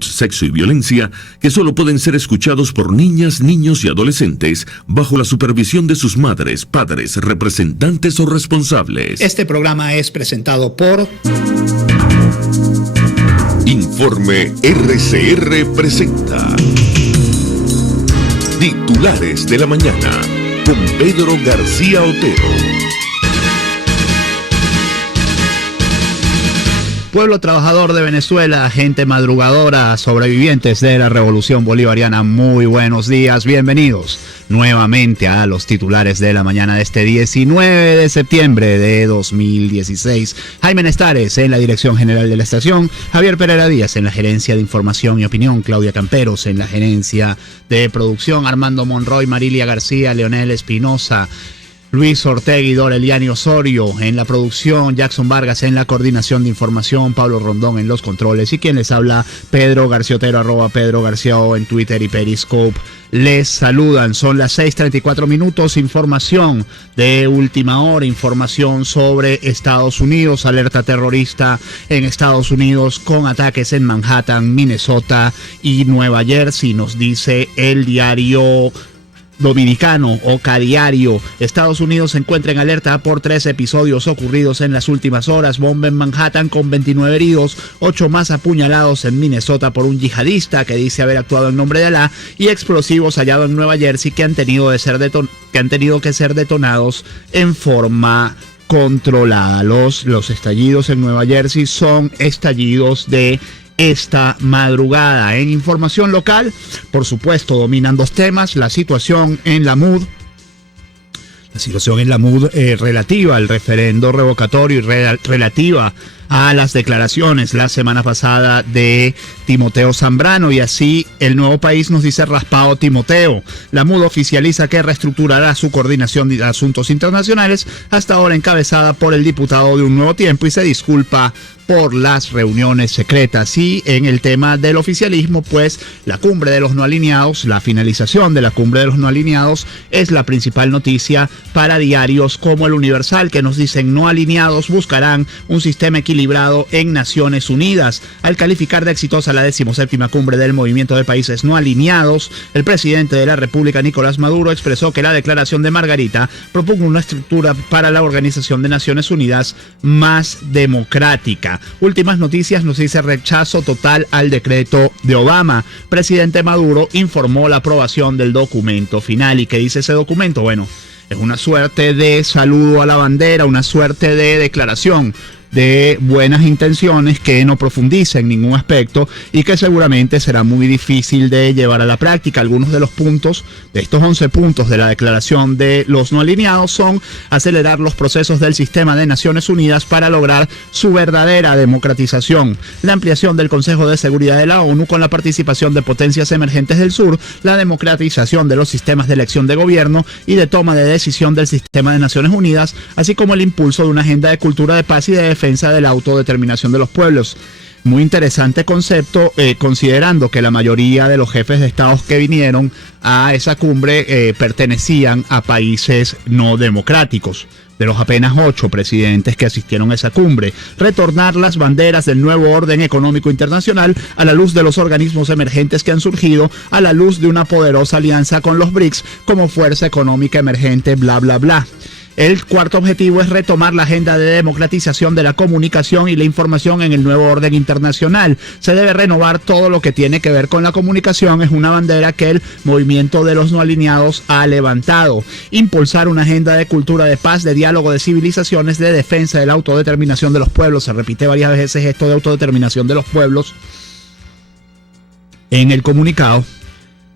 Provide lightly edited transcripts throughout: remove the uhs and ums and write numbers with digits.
sexo y violencia que solo pueden ser escuchados por niñas, niños y adolescentes bajo la supervisión de sus madres, padres, representantes o responsables. Este programa es presentado por Informe RCR presenta Titulares de la Mañana con Pedro García Otero. Pueblo trabajador de Venezuela, gente madrugadora, sobrevivientes de la Revolución Bolivariana, muy buenos días, bienvenidos nuevamente a los titulares de la mañana de este 19 de septiembre de 2016. Jaime Nestares en la dirección general de la estación, Javier Pereira Díaz en la gerencia de información y opinión, Claudia Camperos en la gerencia de producción, Armando Monroy, Marilia García, Leonel Espinosa, Luis Ortega y Dora Eliani Osorio en la producción, Jackson Vargas en la coordinación de información, Pablo Rondón en los controles y quien les habla, Pedro Garciotero, @PedroGarciao en Twitter y Periscope. Les saludan, son las 6:34 minutos, información de última hora, información sobre Estados Unidos, alerta terrorista en Estados Unidos con ataques en Manhattan, Minnesota y Nueva Jersey, nos dice el diario Dominicano o Cadiario. Estados Unidos se encuentra en alerta por 3 episodios ocurridos en las últimas horas. Bomba en Manhattan con 29 heridos, 8 más apuñalados en Minnesota por un yihadista que dice haber actuado en nombre de Alá, y explosivos hallados en Nueva Jersey que han tenido que ser detonados en forma controlada. Los estallidos en Nueva Jersey son estallidos de esta madrugada. En información local, por supuesto, dominan 2 temas: la situación en la MUD, relativa al referendo revocatorio y relativa a las declaraciones la semana pasada de Timoteo Zambrano, y así El Nuevo País nos dice raspado Timoteo. La MUD oficializa que reestructurará su coordinación de asuntos internacionales, hasta ahora encabezada por el diputado de Un Nuevo Tiempo, y se disculpa por las reuniones secretas. Y en el tema del oficialismo, pues la cumbre de los no alineados, la finalización de la cumbre de los no alineados es la principal noticia para diarios como El Universal, que nos dicen no alineados buscarán un sistema equilibrado en Naciones Unidas. Al calificar de exitosa la 17ª cumbre del movimiento de países no alineados, el presidente de la República, Nicolás Maduro, expresó que la declaración de Margarita propuso una estructura para la Organización de Naciones Unidas más democrática. Últimas noticias nos dice rechazo total al decreto de Obama. Presidente Maduro informó la aprobación del documento final. ¿Y qué dice ese documento? Bueno, es una suerte de saludo a la bandera, una suerte de declaración de buenas intenciones que no profundiza en ningún aspecto y que seguramente será muy difícil de llevar a la práctica. Algunos de los puntos, de estos 11 puntos de la declaración de los no alineados, son acelerar los procesos del sistema de Naciones Unidas para lograr su verdadera democratización, la ampliación del Consejo de Seguridad de la ONU con la participación de potencias emergentes del sur, la democratización de los sistemas de elección de gobierno y de toma de decisión del sistema de Naciones Unidas, así como el impulso de una agenda de cultura de paz y de defensa de la autodeterminación de los pueblos. Muy interesante concepto, considerando que la mayoría de los jefes de estados que vinieron a esa cumbre pertenecían a países no democráticos. De los apenas 8 presidentes que asistieron a esa cumbre, retornar las banderas del nuevo orden económico internacional a la luz de los organismos emergentes que han surgido, a la luz de una poderosa alianza con los BRICS como fuerza económica emergente, bla, bla, bla. El cuarto objetivo es retomar la agenda de democratización de la comunicación y la información en el nuevo orden internacional. Se debe renovar todo lo que tiene que ver con la comunicación, es una bandera que el movimiento de los no alineados ha levantado. Impulsar una agenda de cultura de paz, de diálogo de civilizaciones, de defensa de la autodeterminación de los pueblos. Se repite varias veces esto de autodeterminación de los pueblos en el comunicado.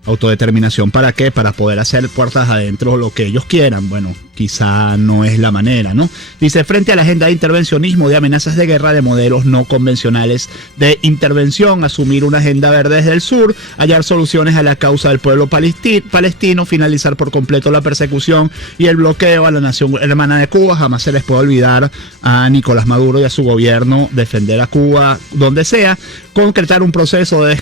Autodeterminación, ¿para qué? Para poder hacer puertas adentro lo que ellos quieran. Bueno, quizá no es la manera, ¿no? Dice, frente a la agenda de intervencionismo, de amenazas de guerra, de modelos no convencionales de intervención, asumir una agenda verde desde el sur, hallar soluciones a la causa del pueblo palestino, finalizar por completo la persecución y el bloqueo a la nación hermana de Cuba. Jamás se les puede olvidar a Nicolás Maduro y a su gobierno defender a Cuba donde sea, concretar un proceso de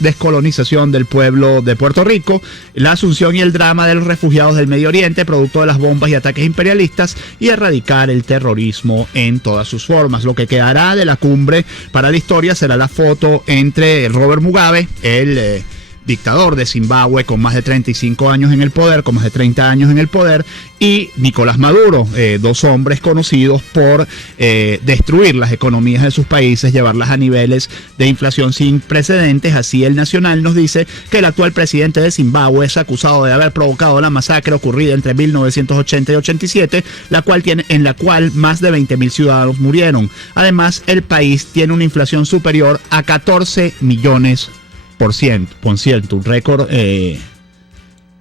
descolonización del pueblo de Puerto Rico, la asunción y el drama de los refugiados del Medio Oriente, producto de las bombas y ataques imperialistas y erradicar el terrorismo en todas sus formas. Lo que quedará de la cumbre para la historia será la foto entre Robert Mugabe, el dictador de Zimbabue con más de 35 años en el poder, con más de 30 años en el poder, y Nicolás Maduro, dos hombres conocidos por destruir las economías de sus países, llevarlas a niveles de inflación sin precedentes. Así el Nacional nos dice que el actual presidente de Zimbabue es acusado de haber provocado la masacre ocurrida entre 1980 y 87, en la cual más de 20.000 ciudadanos murieron. Además, el país tiene una inflación superior a 14 millones por ciento, un récord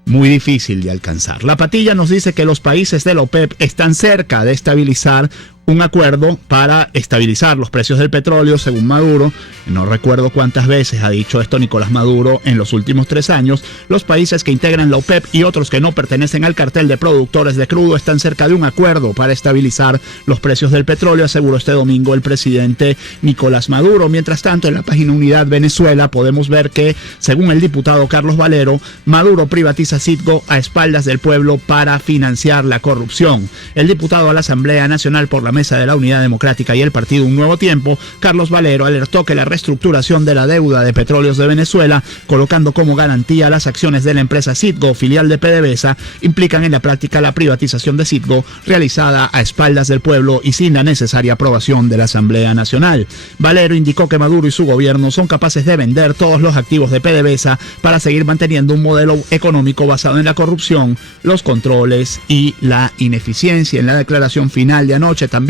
muy difícil de alcanzar. La Patilla nos dice que los países de la OPEP están cerca de estabilizar un acuerdo para estabilizar los precios del petróleo, según Maduro. No recuerdo cuántas veces ha dicho esto Nicolás Maduro en los últimos 3 años. Los países que integran la OPEP y otros que no pertenecen al cartel de productores de crudo están cerca de un acuerdo para estabilizar los precios del petróleo, aseguró este domingo el presidente Nicolás Maduro. Mientras tanto, en la página Unidad Venezuela podemos ver que, según el diputado Carlos Valero, Maduro privatiza Citgo a espaldas del pueblo para financiar la corrupción. El diputado a la Asamblea Nacional por la Mesa de la Unidad Democrática y el partido Un Nuevo Tiempo, Carlos Valero, alertó que la reestructuración de la deuda de petróleos de Venezuela, colocando como garantía las acciones de la empresa Citgo, filial de PDVSA, implican en la práctica la privatización de Citgo realizada a espaldas del pueblo y sin la necesaria aprobación de la Asamblea Nacional. Valero indicó que Maduro y su gobierno son capaces de vender todos los activos de PDVSA para seguir manteniendo un modelo económico basado en la corrupción, los controles y la ineficiencia. En la declaración final de anoche también,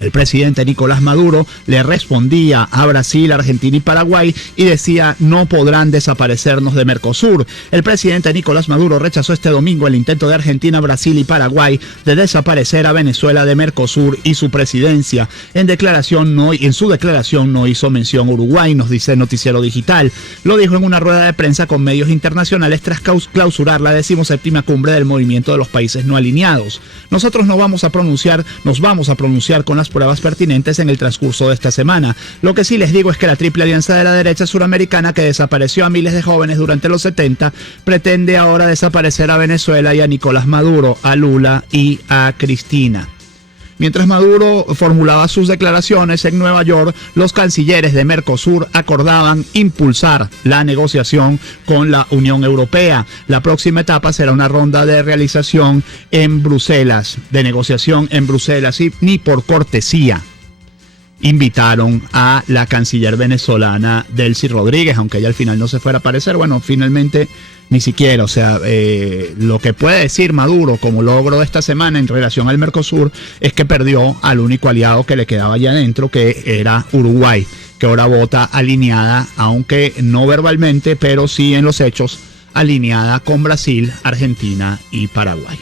el presidente Nicolás Maduro le respondía a Brasil, Argentina y Paraguay y decía: no podrán desaparecernos de Mercosur. El presidente Nicolás Maduro rechazó este domingo el intento de Argentina, Brasil y Paraguay de desaparecer a Venezuela de Mercosur y su presidencia. En su declaración no hizo mención a Uruguay, nos dice Noticiero Digital. Lo dijo en una rueda de prensa con medios internacionales tras clausurar la 17ª cumbre del Movimiento de los Países No Alineados. Nosotros nos vamos a pronunciar con las pruebas pertinentes en el transcurso de esta semana. Lo que sí les digo es que la Triple Alianza de la derecha suramericana, que desapareció a miles de jóvenes durante los 70, pretende ahora desaparecer a Venezuela y a Nicolás Maduro, a Lula y a Cristina. Mientras Maduro formulaba sus declaraciones en Nueva York, los cancilleres de Mercosur acordaban impulsar la negociación con la Unión Europea. La próxima etapa será una ronda de negociación en Bruselas, y ni por cortesía invitaron a la canciller venezolana Delcy Rodríguez, aunque ella al final no se fuera a aparecer. Bueno, finalmente ni siquiera, lo que puede decir Maduro como logro de esta semana en relación al Mercosur es que perdió al único aliado que le quedaba allá adentro, que era Uruguay, que ahora vota alineada, aunque no verbalmente, pero sí en los hechos, alineada con Brasil, Argentina y Paraguay.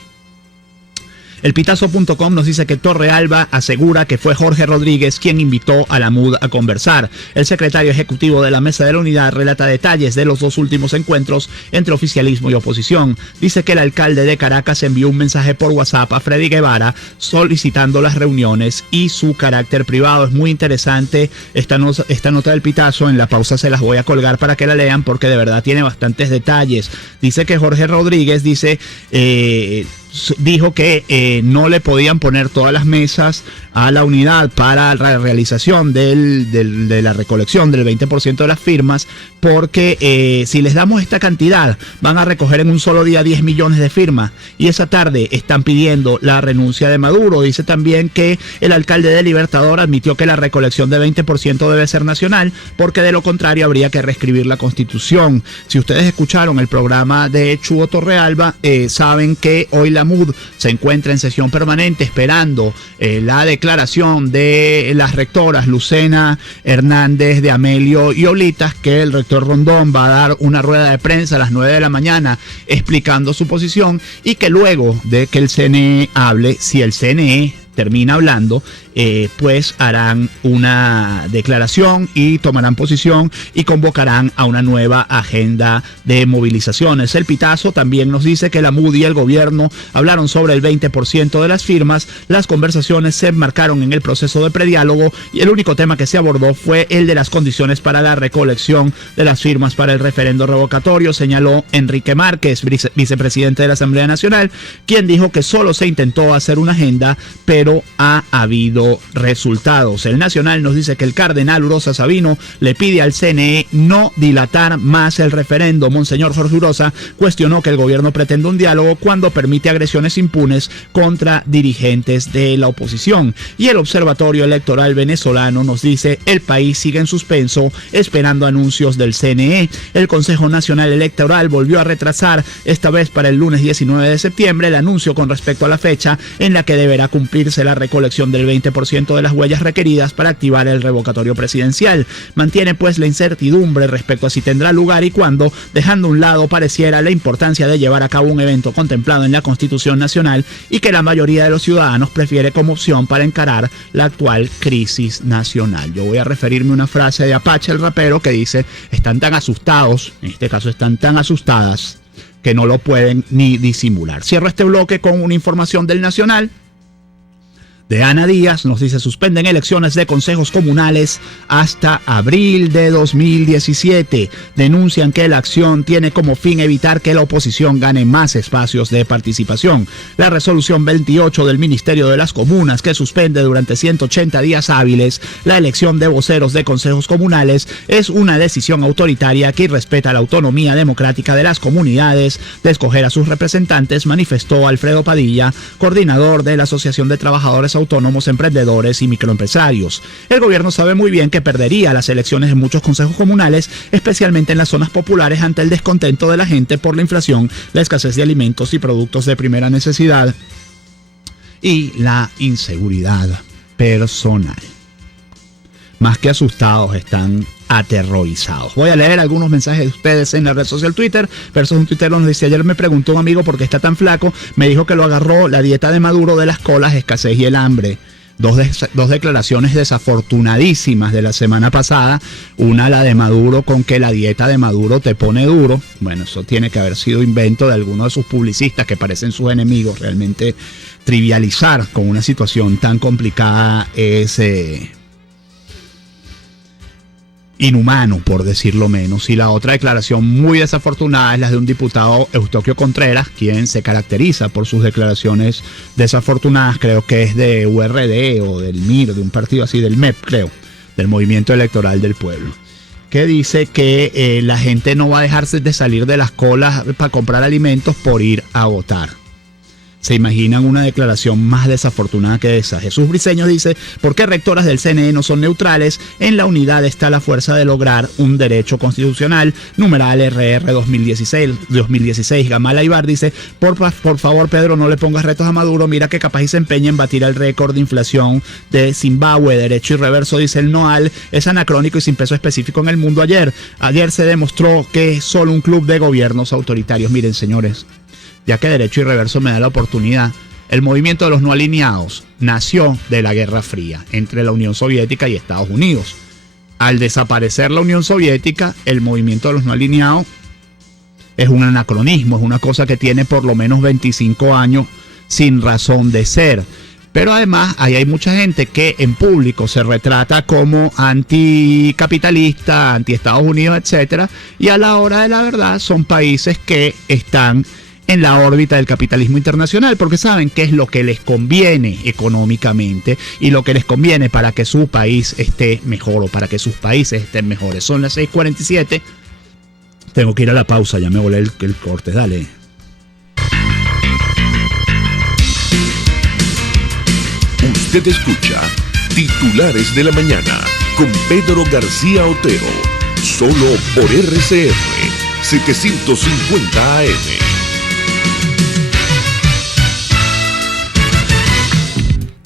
El Pitazo.com nos dice que Torrealba asegura que fue Jorge Rodríguez quien invitó a la MUD a conversar. El secretario ejecutivo de la Mesa de la Unidad relata detalles de los 2 últimos encuentros entre oficialismo y oposición. Dice que el alcalde de Caracas envió un mensaje por WhatsApp a Freddy Guevara solicitando las reuniones y su carácter privado. Es muy interesante esta nota del Pitazo. En la pausa se las voy a colgar para que la lean porque de verdad tiene bastantes detalles. Dice que Jorge Rodríguez dijo que no le podían poner todas las mesas a la unidad para la realización de la recolección del 20% de las firmas, porque si les damos esta cantidad van a recoger en un solo día 10 millones de firmas y esa tarde están pidiendo la renuncia de Maduro. Dice también que el alcalde de Libertador admitió que la recolección de 20% debe ser nacional, porque de lo contrario habría que reescribir la Constitución. Si ustedes escucharon el programa de Chugo Torrealba, saben que hoy la MUD se encuentra en sesión permanente esperando la declaración de las rectoras Lucena Hernández de Amelio y Oblitas, que el rector Rondón va a dar una rueda de prensa a las 9 de la mañana explicando su posición, y que luego de que el CNE hable, si el CNE termina hablando, pues harán una declaración y tomarán posición y convocarán a una nueva agenda de movilizaciones. El Pitazo también nos dice que la MUD y el gobierno hablaron sobre el 20% de las firmas. Las conversaciones se enmarcaron en el proceso de prediálogo y el único tema que se abordó fue el de las condiciones para la recolección de las firmas para el referendo revocatorio, señaló Enrique Márquez, vicepresidente de la Asamblea Nacional, quien dijo que solo se intentó hacer una agenda, pero ha habido resultados. El Nacional nos dice que el cardenal Urosa Sabino le pide al CNE no dilatar más el referendo. Monseñor Jorge Urosa cuestionó que el gobierno pretende un diálogo cuando permite agresiones impunes contra dirigentes de la oposición. Y el Observatorio Electoral venezolano nos dice el país sigue en suspenso esperando anuncios del CNE. El Consejo Nacional Electoral volvió a retrasar, esta vez para el lunes 19 de septiembre, el anuncio con respecto a la fecha en la que deberá cumplirse la recolección del 20% de las huellas requeridas para activar el revocatorio presidencial. Mantiene pues la incertidumbre respecto a si tendrá lugar y cuándo, dejando a un lado pareciera la importancia de llevar a cabo un evento contemplado en la Constitución Nacional y que la mayoría de los ciudadanos prefiere como opción para encarar la actual crisis nacional. Yo voy a referirme a una frase de Apache, el rapero, que dice: están tan asustados, en este caso están tan asustadas, que no lo pueden ni disimular. Cierro este bloque con una información del Nacional. De Ana Díaz nos dice: suspenden elecciones de consejos comunales hasta abril de 2017. Denuncian que la acción tiene como fin evitar que la oposición gane más espacios de participación. La resolución 28 del Ministerio de las Comunas, que suspende durante 180 días hábiles la elección de voceros de consejos comunales, es una decisión autoritaria que irrespeta la autonomía democrática de las comunidades de escoger a sus representantes, manifestó Alfredo Padilla, coordinador de la Asociación de Trabajadores Autónomos, Emprendedores y Microempresarios. El gobierno sabe muy bien que perdería las elecciones en muchos consejos comunales, especialmente en las zonas populares, ante el descontento de la gente por la inflación, la escasez de alimentos y productos de primera necesidad y la inseguridad personal. Más que asustados, están aterrorizados. Voy a leer algunos mensajes de ustedes en la red social Twitter. Versus un tuitero nos dice: ayer me preguntó un amigo por qué está tan flaco. Me dijo que lo agarró la dieta de Maduro de las colas, escasez y el hambre. Dos declaraciones desafortunadísimas de la semana pasada. Una, la de Maduro, con que la dieta de Maduro te pone duro. Bueno, eso tiene que haber sido invento de alguno de sus publicistas que parecen sus enemigos. Realmente trivializar con una situación tan complicada es inhumano, por decirlo menos. Y la otra declaración muy desafortunada es la de un diputado, Eustoquio Contreras, quien se caracteriza por sus declaraciones desafortunadas. Creo que es de URD o del MIR, de un partido así, del MEP, creo, del Movimiento Electoral del Pueblo, que dice que la gente no va a dejarse de salir de las colas para comprar alimentos por ir a votar. ¿Se imaginan una declaración más desafortunada que esa? Jesús Briceño dice: ¿por qué rectoras del CNE no son neutrales? En la unidad está la fuerza de lograr un derecho constitucional. Numeral RR 2016. Gamala Ibar dice: por favor, Pedro, no le pongas retos a Maduro. Mira que capaz y se empeña en batir el récord de inflación de Zimbabue. Derecho y reverso, dice el Noal. Es anacrónico y sin peso específico en el mundo. Ayer se demostró que es solo un club de gobiernos autoritarios. Miren, señores, ya que Derecho y Reverso me da la oportunidad, el movimiento de los no alineados nació de la Guerra Fría entre la Unión Soviética y Estados Unidos. Al desaparecer la Unión Soviética, el movimiento de los no alineados es un anacronismo, es una cosa que tiene por lo menos 25 años sin razón de ser. Pero además ahí hay mucha gente que en público se retrata como anticapitalista, anti-Estados Unidos, etc. Y a la hora de la verdad son países que están en la órbita del capitalismo internacional, porque saben qué es lo que les conviene económicamente y lo que les conviene para que su país esté mejor o para que sus países estén mejores. Son las 6:47. Tengo que ir a la pausa, ya me volé el corte, dale. Usted escucha Titulares de la Mañana con Pedro García Otero, solo por RCR 750 AM.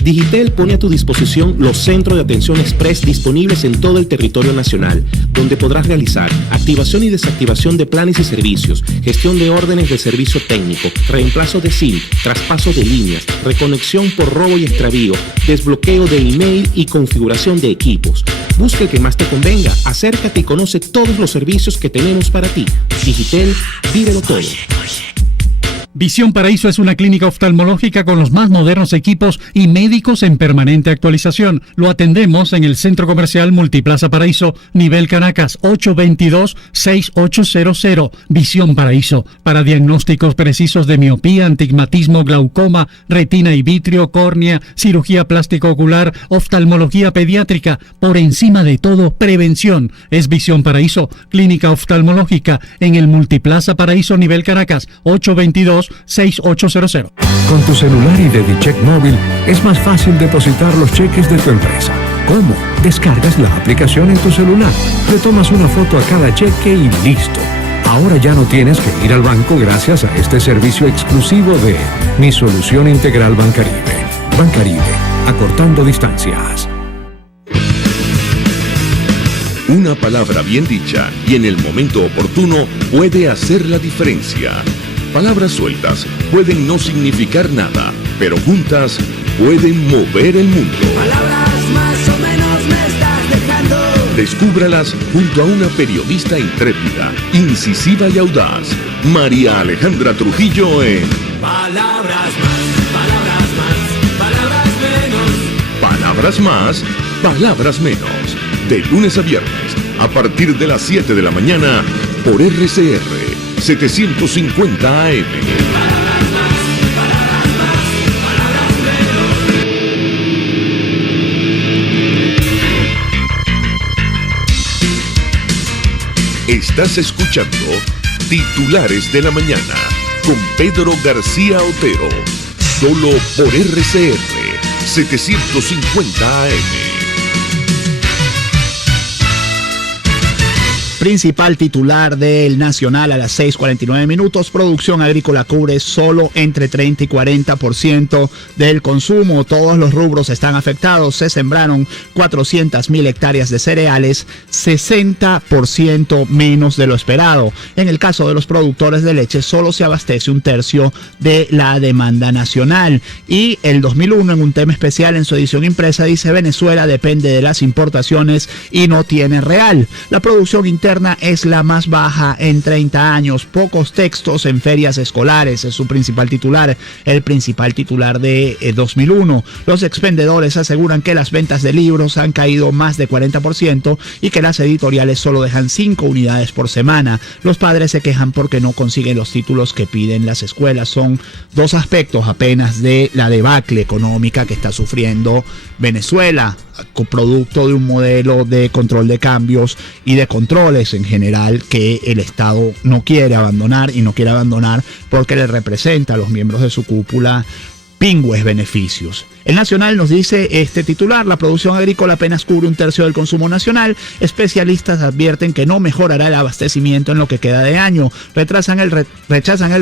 Digitel pone a tu disposición los centros de atención express disponibles en todo el territorio nacional, donde podrás realizar activación y desactivación de planes y servicios, gestión de órdenes de servicio técnico, reemplazo de SIM, traspaso de líneas, reconexión por robo y extravío, desbloqueo de email y configuración de equipos. Busca el que más te convenga, acércate y conoce todos los servicios que tenemos para ti. Digitel, vívelo todo. Visión Paraíso es una clínica oftalmológica con los más modernos equipos y médicos en permanente actualización. Lo atendemos en el Centro Comercial Multiplaza Paraíso, nivel Caracas, 822-6800. Visión Paraíso, para diagnósticos precisos de miopía, antigmatismo, glaucoma, retina y vitrio, córnea, cirugía plástico-ocular, oftalmología pediátrica. Por encima de todo, prevención. Es Visión Paraíso, clínica oftalmológica en el Multiplaza Paraíso, nivel Caracas, 822-6800. Con tu celular y DediCheck móvil es más fácil depositar los cheques de tu empresa. ¿Cómo? Descargas la aplicación en tu celular, le tomas una foto a cada cheque y listo. Ahora ya no tienes que ir al banco gracias a este servicio exclusivo de Mi Solución Integral Bancaribe. Bancaribe, acortando distancias. Una palabra bien dicha y en el momento oportuno puede hacer la diferencia. Palabras sueltas pueden no significar nada, pero juntas pueden mover el mundo. Palabras más o menos me estás dejando. Descúbralas junto a una periodista intrépida, incisiva y audaz, María Alejandra Trujillo en Palabras más, palabras menos. Palabras más, palabras menos. De lunes a viernes, a partir de las 7 de la mañana, por RCR 750 AM. Estás escuchando Titulares de la Mañana con Pedro García Otero, solo por RCR 750 AM. Principal titular del Nacional a las 6:49 minutos. Producción agrícola cubre solo entre 30 y 40% del consumo. Todos los rubros están afectados. Se sembraron 400.000 hectáreas de cereales, 60% menos de lo esperado. En el caso de los productores de leche, solo se abastece un tercio de la demanda nacional. Y el 2001, en un tema especial en su edición impresa, dice: Venezuela depende de las importaciones y no tiene real. La producción interna es la más baja en 30 años. Pocos textos en ferias escolares es su principal titular, el principal titular de 2001. Los expendedores aseguran que las ventas de libros han caído más de 40% y que las editoriales solo dejan 5 unidades por semana. Los padres se quejan porque no consiguen los títulos que piden las escuelas. Son dos aspectos apenas de la debacle económica que está sufriendo Venezuela, producto de un modelo de control de cambios y de controles en general que el Estado no quiere abandonar, y no quiere abandonar porque le representa a los miembros de su cúpula pingües beneficios. El Nacional nos dice este titular: la producción agrícola apenas cubre un tercio del consumo nacional. Especialistas advierten que no mejorará el abastecimiento en lo que queda de año. Rechazan el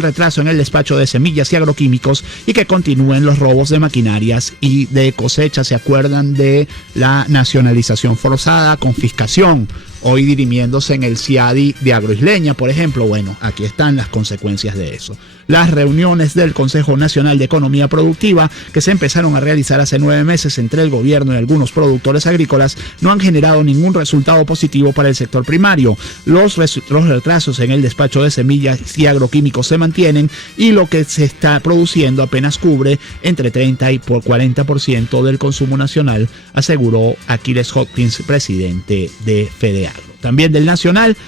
retraso en el despacho de semillas y agroquímicos y que continúen los robos de maquinarias y de cosecha. Se acuerdan de la nacionalización forzada, confiscación, hoy dirimiéndose en el CIADI de Agroisleña, por ejemplo. Bueno, aquí están las consecuencias de eso. Las reuniones del Consejo Nacional de Economía Productiva, que se empezaron a realizar hace 9 meses entre el gobierno y algunos productores agrícolas, no han generado ningún resultado positivo para el sector primario. Los retrasos en el despacho de semillas y agroquímicos se mantienen, y lo que se está produciendo apenas cubre entre 30 y 40% del consumo nacional, aseguró Aquiles Hopkins, presidente de Fedeagro. También del Nacional: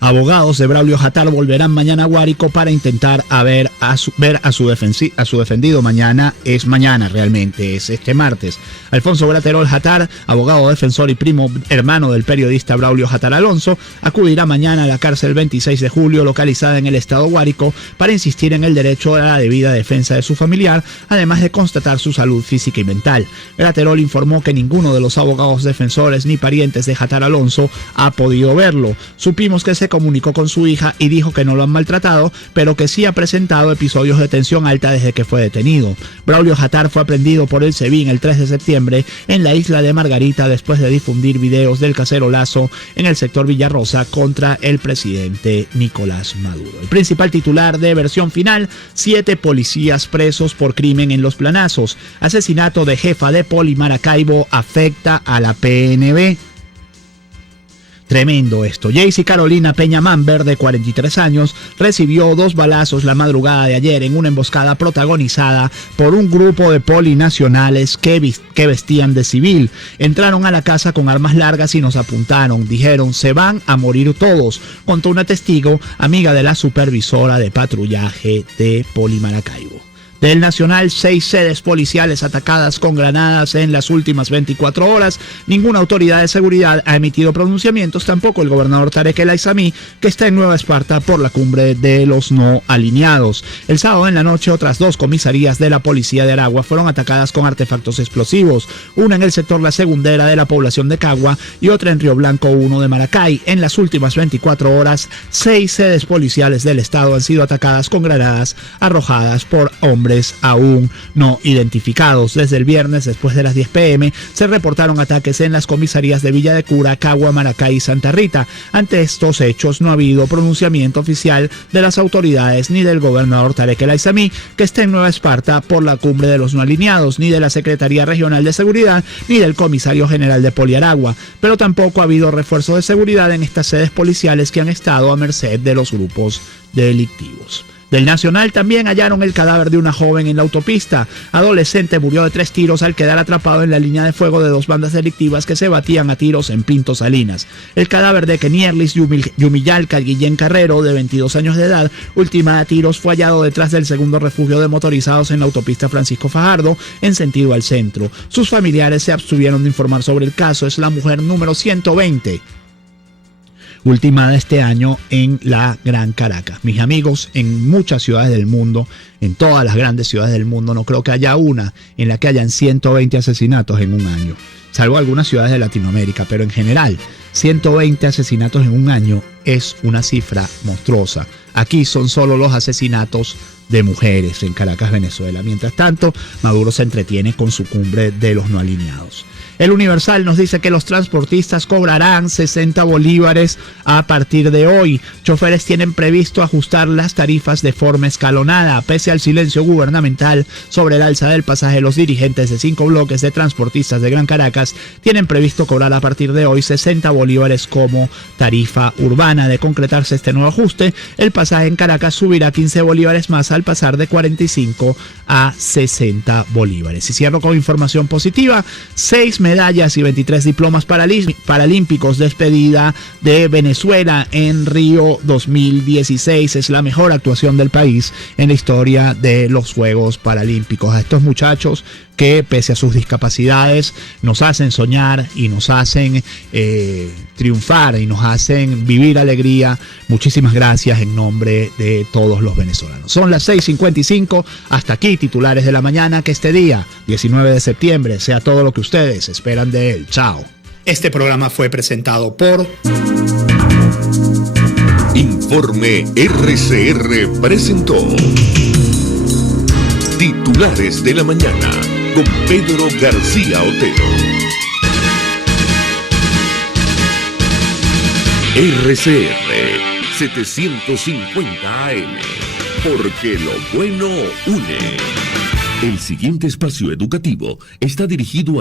abogados de Braulio Jatar volverán mañana a Guárico para intentar ver a su defendido. Mañana realmente, es este martes. Alfonso Graterol Jatar, abogado defensor y primo hermano del periodista Braulio Jatar Alonso, acudirá mañana a la cárcel 26 de julio, localizada en el estado Guárico, para insistir en el derecho a la debida defensa de su familiar, además de constatar su salud física y mental. Graterol informó que ninguno de los abogados defensores ni parientes de Jatar Alonso ha podido verlo. Supimos que se comunicó con su hija y dijo que no lo han maltratado, pero que sí ha presentado episodios de tensión alta desde que fue detenido. Braulio Jatar fue aprendido por el SEBIN el 3 de septiembre en la isla de Margarita después de difundir videos del cacerolazo en el sector Villarrosa contra el presidente Nicolás Maduro. El principal titular de Versión Final: 7 policías presos por crimen en Los Planazos. Asesinato de jefa de Poli Maracaibo afecta a la PNB. Tremendo esto. Jaycee Carolina Peña Mamber, de 43 años, recibió 2 balazos la madrugada de ayer en una emboscada protagonizada por un grupo de polinacionales que vestían de civil. Entraron a la casa con armas largas y nos apuntaron. Dijeron: se van a morir todos, contó una testigo, amiga de la supervisora de patrullaje de Poli Maracaibo. Del Nacional: 6 sedes policiales atacadas con granadas en las últimas 24 horas. Ninguna autoridad de seguridad ha emitido pronunciamientos, tampoco el gobernador Tarek El Aizami, que está en Nueva Esparta por la cumbre de los no alineados. El sábado en la noche, otras 2 comisarías de la policía de Aragua fueron atacadas con artefactos explosivos, una en el sector La Segundera de la población de Cagua y otra en Río Blanco 1 de Maracay. En las últimas 24 horas, 6 sedes policiales del estado han sido atacadas con granadas arrojadas por hombres aún no identificados. Desde el viernes, después de las 10 p.m, se reportaron ataques en las comisarías de Villa de Cura, Cagua, Maracay y Santa Rita. Ante estos hechos no ha habido pronunciamiento oficial de las autoridades ni del gobernador Tarek El Aizami, que está en Nueva Esparta por la cumbre de los no alineados, ni de la Secretaría Regional de Seguridad, ni del Comisario General de Poliaragua. Pero tampoco ha habido refuerzo de seguridad en estas sedes policiales que han estado a merced de los grupos delictivos. Del Nacional también hallaron el cadáver de una joven en la autopista. Adolescente murió de 3 tiros al quedar atrapado en la línea de fuego de 2 bandas delictivas que se batían a tiros en Pinto Salinas. El cadáver de Kenierlis Yumillalca Guillén Carrero, de 22 años de edad, ultimada a tiros, fue hallado detrás del segundo refugio de motorizados en la autopista Francisco Fajardo, en sentido al centro. Sus familiares se abstuvieron de informar sobre el caso. Es la mujer número 120. Ultimada este año en la Gran Caracas. Mis amigos, en muchas ciudades del mundo, en todas las grandes ciudades del mundo, no creo que haya una en la que hayan 120 asesinatos en un año, salvo algunas ciudades de Latinoamérica, pero en general, 120 asesinatos en un año es una cifra monstruosa. Aquí son solo los asesinatos de mujeres en Caracas, Venezuela. Mientras tanto, Maduro se entretiene con su cumbre de los no alineados. El Universal nos dice que los transportistas cobrarán 60 bolívares a partir de hoy. Choferes tienen previsto ajustar las tarifas de forma escalonada. Pese al silencio gubernamental sobre el alza del pasaje, los dirigentes de 5 bloques de transportistas de Gran Caracas tienen previsto cobrar a partir de hoy 60 bolívares como tarifa urbana. De concretarse este nuevo ajuste, el pasaje en Caracas subirá 15 bolívares más al pasar de 45 a 60 bolívares. Y cierro con información positiva: 6 medallas y 23 diplomas paralímpicos. Despedida de Venezuela en Río 2016. Es la mejor actuación del país en la historia de los Juegos Paralímpicos. A estos muchachos que, pese a sus discapacidades, nos hacen soñar y nos hacen triunfar y nos hacen vivir alegría. Muchísimas gracias en nombre de todos los venezolanos. Son las 6:55. Hasta aquí titulares de la mañana. Que este día, 19 de septiembre, sea todo lo que ustedes esperan de él. Chao. Este programa fue presentado por Informe RCR presentó Titulares de la mañana con Pedro García Otero. RCR 750 AM, porque lo bueno une. El siguiente espacio educativo está dirigido a